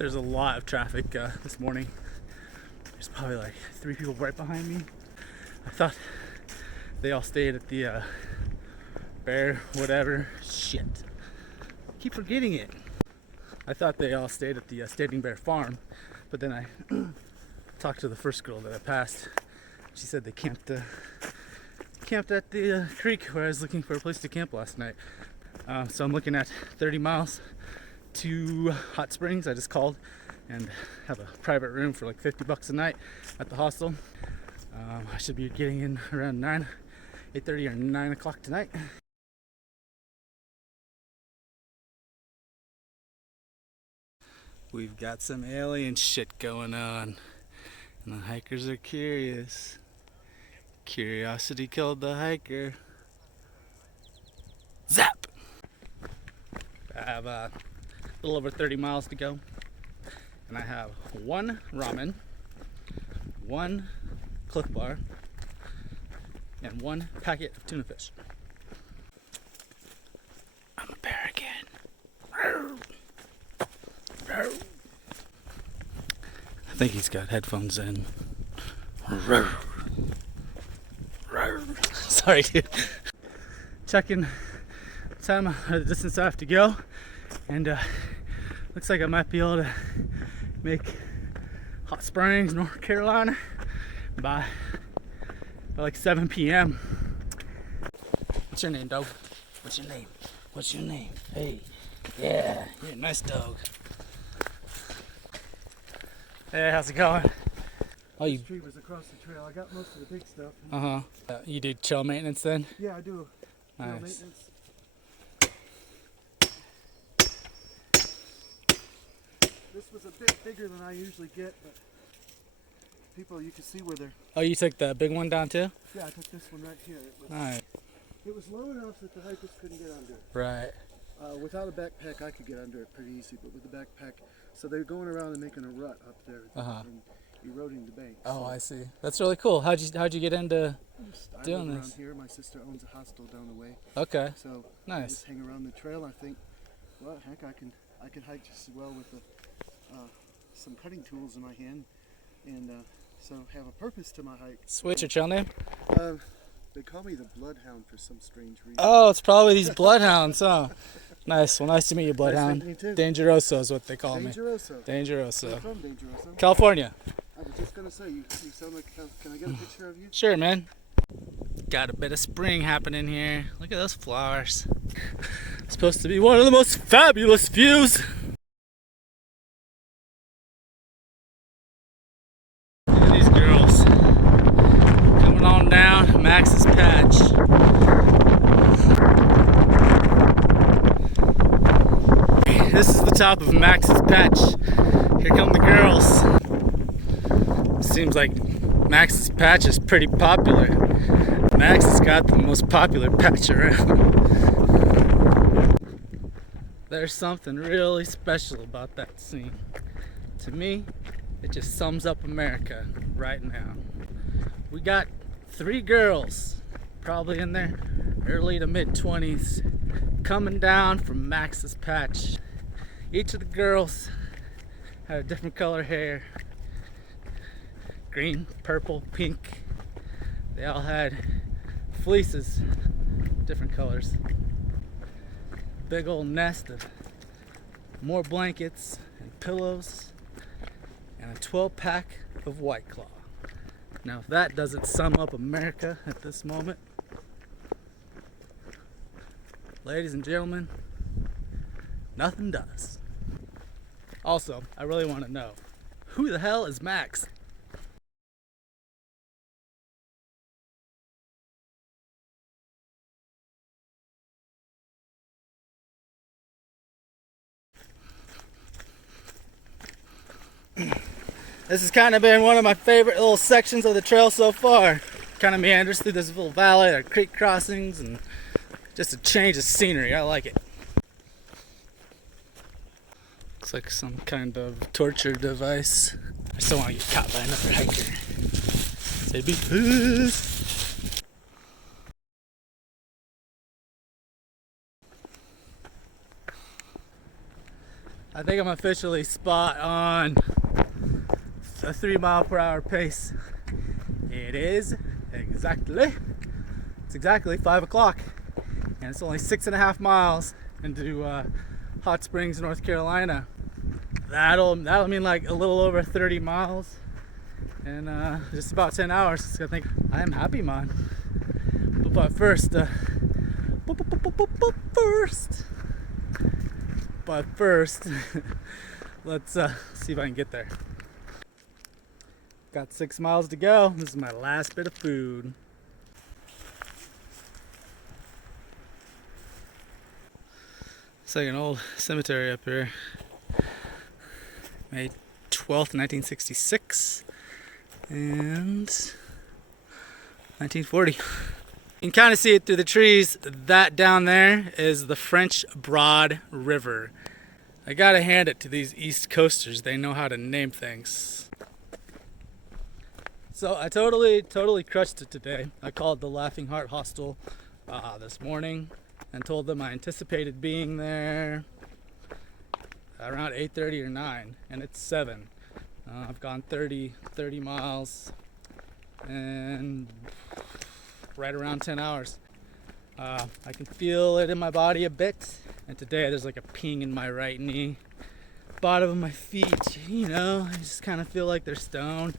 There's a lot of traffic this morning. There's probably like 3 people right behind me. I thought they all stayed at the Bear, whatever. Shit. I keep forgetting it. I thought they all stayed at the Standing Bear Farm, but then I talked to the first girl that I passed. She said they camped at the creek where I was looking for a place to camp last night. So I'm looking at 30 miles to Hot Springs. I just called and have a private room for like $50 a night at the hostel. I should be getting in around 8:30 or 9 o'clock tonight. We've got some alien shit going on, and the hikers are curious. Curiosity killed the hiker. Zap! I have a little over 30 miles to go, and I have 1 ramen, 1 Cliff Bar, and 1 packet of tuna fish. I'm a bear again. I think he's got headphones in. Sorry, dude. Checking time, the distance I have to go, and looks like I might be able to make Hot Springs, North Carolina by like 7 p.m. What's your name, dog? What's your name? What's your name? Hey, yeah, you're a nice dog. Hey, how's it going? Oh, you. Tree was across the trail. I got most of the big stuff. You do trail maintenance then? Yeah, I do. Nice. Trail maintenance. This was a bit bigger than I usually get, but people, you can see where they're. Oh, you took the big one down too? Yeah, I took this one right here. Alright. It was low enough that the hikers couldn't get under it. Right. Without a backpack, I could get under it pretty easy, but with the backpack, so they're going around and making a rut up there and eroding the bank. Oh, so. I see. That's really cool. How'd you get into I doing live this? around here. My sister owns a hostel down the way. Okay. So I Nice. just hang around the trail. I think, well, heck, I can hike just as well with some cutting tools in my hand, and so have a purpose to my hike. What's your trail name? They call me the Bloodhound for some strange reason. Oh, it's probably these bloodhounds, huh? Nice. Well, nice to meet you, Bloodhound. Nice to meet you too. Dangeroso is what they call Dangeroso. me. Dangeroso. Where from Dangeroso? California. I was just gonna say, you sound like. Can I get a picture of you? Sure, man. Got a bit of spring happening here. Look at those flowers. It's supposed to be one of the most fabulous views. Look at these girls coming on down Max's Patch. This is the top of Max's Patch. Here come the girls. Seems like Max's Patch is pretty popular. Max has got the most popular patch around. There's something really special about that scene. To me, it just sums up America right now. We got 3 girls, probably in their early to mid-20s, coming down from Max's Patch. Each of the girls had a different color hair. Green, purple, pink. They all had fleeces, different colors. Big old nest of more blankets and pillows and a 12-pack of White Claw. Now if that doesn't sum up America at this moment, ladies and gentlemen, nothing does. Also, I really want to know, who the hell is Max? This has kind of been one of my favorite little sections of the trail so far. Kind of meanders through this little valley, there are creek crossings, and just a change of scenery. I like it. Looks like some kind of torture device. I just don't want to get caught by another hiker. They'd be pissed. I think I'm officially spot on a 3 mile per hour pace. It is exactly 5 o'clock, and it's only 6.5 miles into Hot Springs, North Carolina. That'll mean like a little over 30 miles in just about 10 hours. I think I am happy, man. But first, let's see if I can get there. Got 6 miles to go. This is my last bit of food. It's like an old cemetery up here. May 12th, 1966 and 1940. You can kind of see it through the trees. That down there is the French Broad River. I gotta hand it to these East Coasters. They know how to name things. So I totally crushed it today. I called the Laughing Heart Hostel this morning and told them I anticipated being there around 8:30 or 9, and it's 7. I've gone 30 miles and right around 10 hours. I can feel it in my body a bit, and today there's like a ping in my right knee, bottom of my feet, you know, I just kind of feel like they're stoned.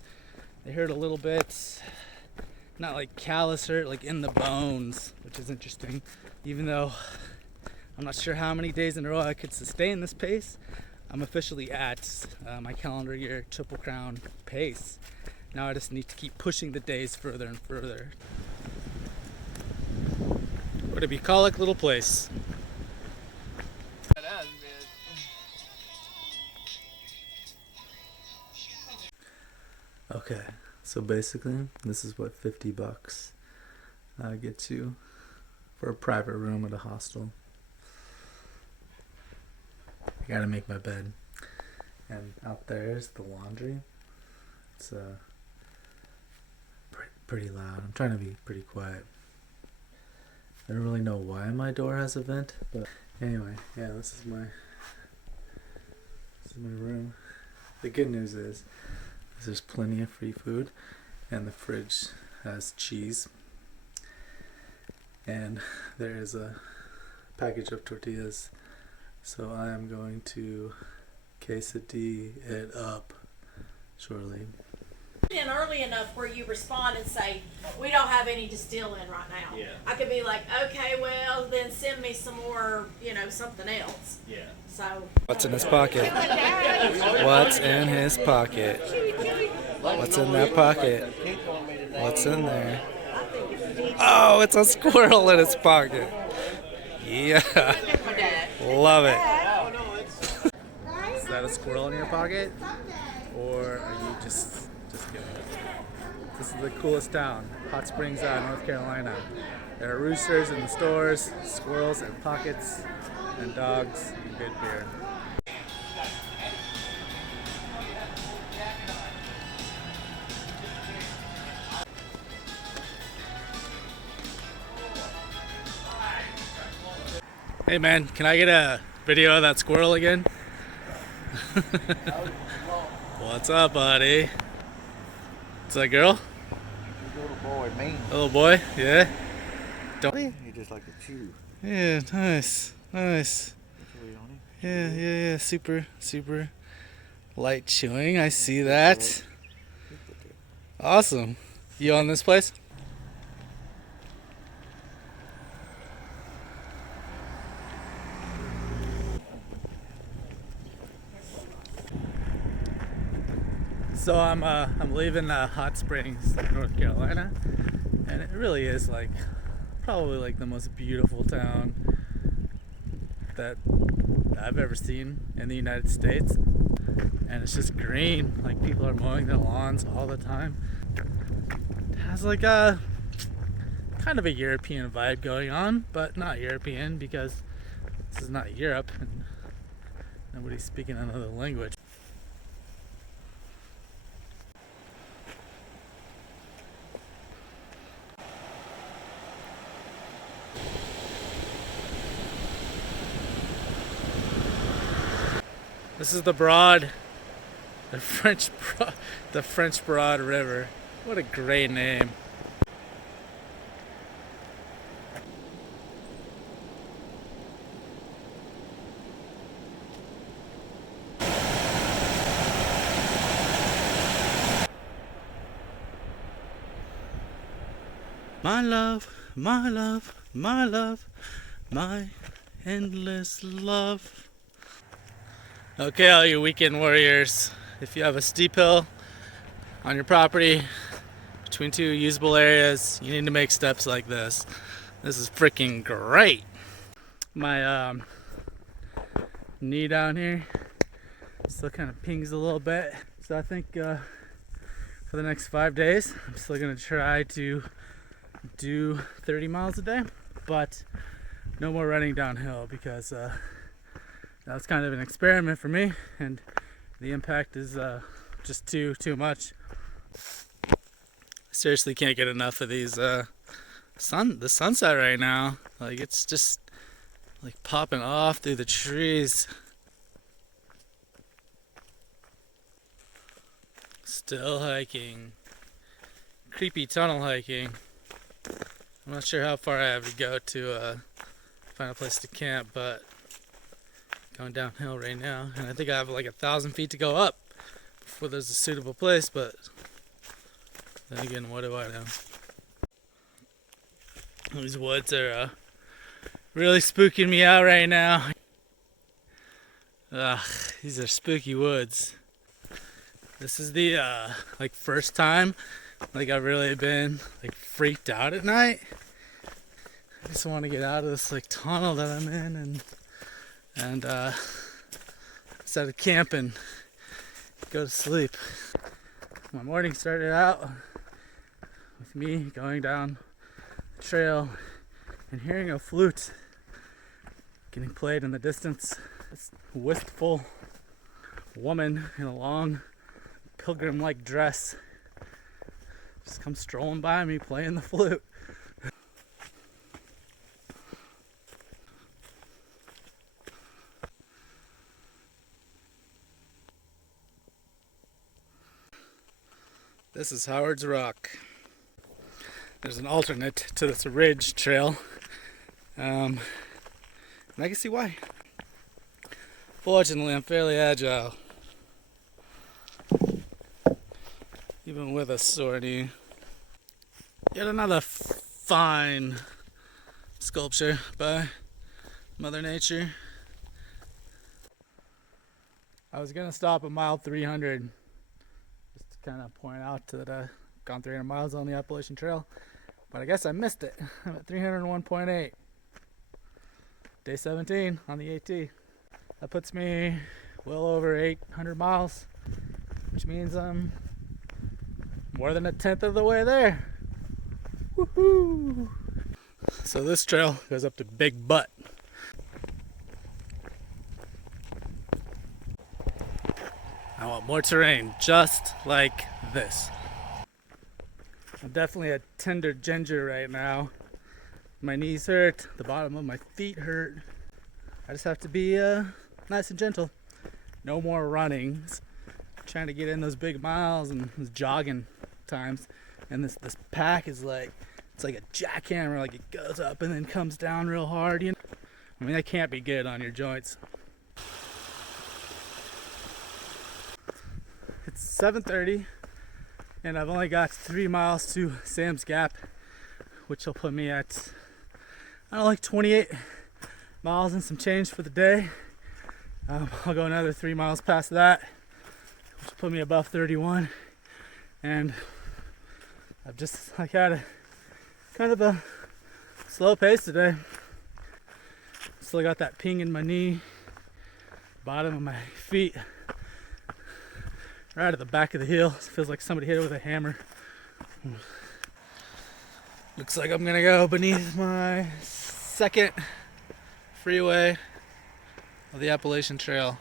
They hurt a little bit, not like callous hurt, like in the bones, which is interesting, even though I'm not sure how many days in a row I could sustain this pace. I'm officially at my calendar year Triple Crown pace. Now I just need to keep pushing the days further and further. What a bucolic little place. Okay, so basically this is what $50 gets you for a private room at a hostel. I gotta make my bed, and out there's the laundry. It's pretty loud. I'm trying to be pretty quiet. I don't really know why my door has a vent, but anyway, yeah, this is my room. The good news is there's plenty of free food, and the fridge has cheese, and there is a package of tortillas. So I am going to quesadilla it up shortly. In early enough where you respond and say, we don't have any to steal in right now. Yeah. I could be like, okay, well, then send me some more, something else. Yeah. So. What's in his pocket? What's in his pocket? What's in that pocket? What's in there? Oh, it's a squirrel in his pocket. Yeah. Love it. Is that a squirrel in your pocket? Or are you just giving it? This is the coolest town, Hot Springs, North Carolina. There are roosters in the stores, squirrels in pockets, and dogs and good beer. Hey man, can I get a video of that squirrel again? What's up, buddy? What's that girl? Little boy, me. Little boy, yeah? Don't He just like to chew. Yeah, nice. That's really on him. Yeah, super light chewing, I see that. Awesome. You on this place? So I'm leaving Hot Springs, North Carolina, and it really is probably the most beautiful town that I've ever seen in the United States. And it's just green, people are mowing their lawns all the time. It has a kind of a European vibe going on, but not European because this is not Europe and nobody's speaking another language. This is the French Broad River. What a great name. My love, my love, my love, my endless love. Okay, all you weekend warriors, if you have a steep hill on your property between two usable areas, you need to make steps like this. This is freaking great. My knee down here still kind of pings a little bit, so I think for the next 5 days I'm still gonna try to do 30 miles a day, but no more running downhill, because that's kind of an experiment for me, and the impact is just too much. I seriously can't get enough of these the sunset right now. Like, it's just like popping off through the trees. Still hiking. Creepy tunnel hiking. I'm not sure how far I have to go to find a place to camp, but going downhill right now, and I think I have like 1,000 feet to go up before there's a suitable place, but then again, what do I know? These woods are really spooking me out right now. Ugh, these are spooky woods. This is the like first time like I've really been like freaked out at night. I just want to get out of this like tunnel that I'm in, and instead of camp and go to sleep. My morning started out with me going down the trail and hearing a flute getting played in the distance. This wistful woman in a long pilgrim-like dress just comes strolling by me playing the flute. This is Howard's Rock. There's an alternate to this ridge trail, and I can see why. Fortunately, I'm fairly agile, even with a sore knee. Yet another fine sculpture by Mother Nature. I was gonna stop at mile 300, just to kind of point out that I've gone 300 miles on the Appalachian Trail, but I guess I missed it. I'm at 301.8. Day 17 on the AT. That puts me well over 800 miles, which means I'm more than 1/10 of the way there. Woohoo! So this trail goes up to Big Butt. I want more terrain just like this. I'm definitely a tender ginger right now. My knees hurt, the bottom of my feet hurt. I just have to be nice and gentle. No more runnings. Trying to get in those big miles and those jogging times. And this pack is like, it's like a jackhammer. Like, it goes up and then comes down real hard. You know? I mean, that can't be good on your joints. It's 7:30 and I've only got 3 miles to Sam's Gap, which will put me at, I don't know, like 28 miles and some change for the day. I'll go another 3 miles past that, which will put me above 31. And I've just like had a kind of a slow pace today. Still got that ping in my knee, bottom of my feet, right at the back of the heel. It feels like somebody hit it with a hammer. Looks like I'm gonna go beneath my second freeway of the Appalachian Trail.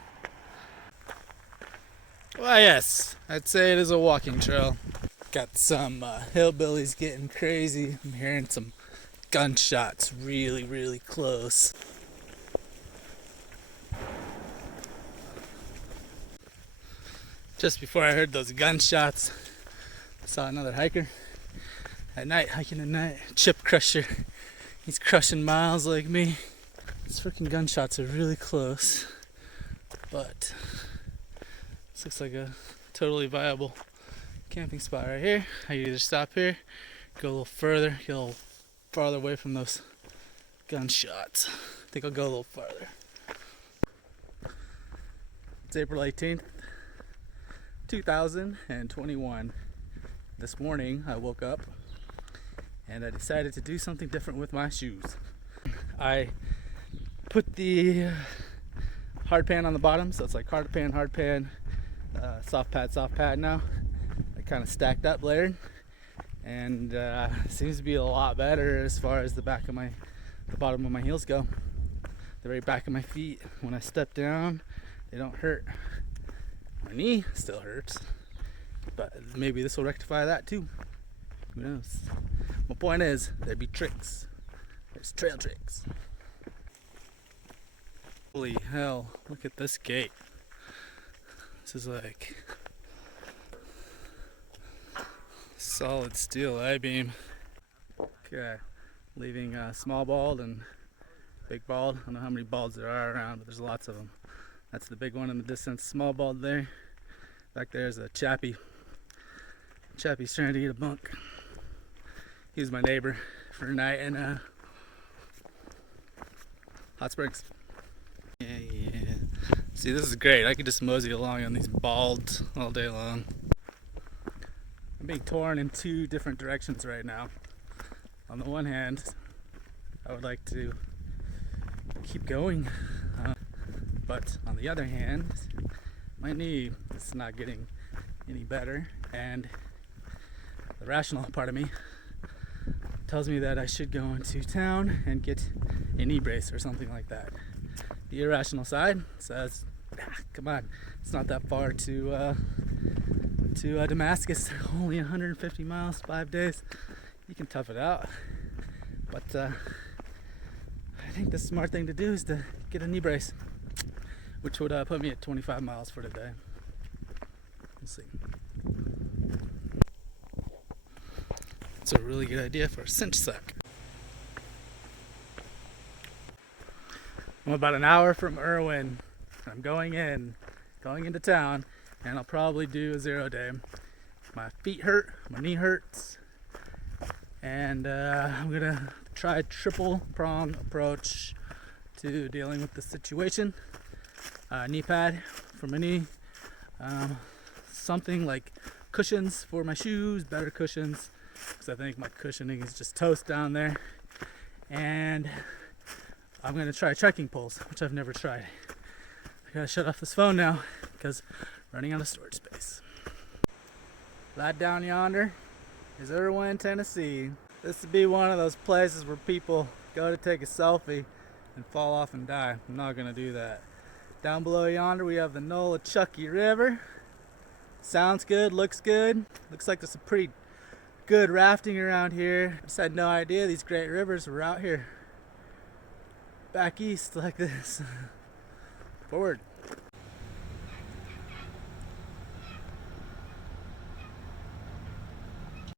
Well, yes, I'd say it is a walking trail. Got some hillbillies getting crazy. I'm hearing some gunshots really, really close. Just before I heard those gunshots, I saw another hiker at night, hiking at night. Chip crusher. He's crushing miles like me. These freaking gunshots are really close, but this looks like a totally viable camping spot right here. I can either stop here, go a little further, get a little farther away from those gunshots. I think I'll go a little farther. It's April 18th, 2021. This morning I woke up and I decided to do something different with my shoes. I put the hard pan on the bottom, so it's like hard pan, soft pad now. I kind of stacked up, layered, and seems to be a lot better as far as the bottom of my heels go. The very back of my feet, when I step down, they don't hurt. My knee still hurts, but maybe this will rectify that too. Who knows? My point is, there'd be tricks. There's trail tricks. Holy hell, look at this gate. This is like solid steel I-beam. Okay, leaving small bald and big bald. I don't know how many balds there are around, but there's lots of them. That's the big one in the distance, small bald there. Back there's a chappie. Chappie's trying to get a bunk. He was my neighbor for a night in Hot Springs. Yeah. See, this is great. I could just mosey along on these balds all day long. I'm being torn in two different directions right now. On the one hand, I would like to keep going, but on the other hand, my knee is not getting any better, and the rational part of me tells me that I should go into town and get a knee brace or something like that. The irrational side says, come on, it's not that far to Damascus, only 150 miles, 5 days. You can tough it out. But I think the smart thing to do is to get a knee brace, which would put me at 25 miles for the day. We'll see. It's a really good idea for a cinch suck. I'm about an hour from Erwin. I'm going into town, and I'll probably do a 0 day. My feet hurt, my knee hurts, and I'm gonna try a triple prong approach to dealing with the situation. Knee pad for my knee, something like cushions for my shoes, better cushions, because I think my cushioning is just toast down there. And I'm gonna try trekking poles, which I've never tried. I gotta shut off this phone now because I'm running out of storage space. Right down yonder is Erwin, Tennessee. This would be one of those places where people go to take a selfie and fall off and die. I'm not gonna do that. Down below yonder we have the Nolichucky River. Sounds good, looks good. Looks like there's some pretty good rafting around here. I just had no idea these great rivers were out here back east like this. Forward.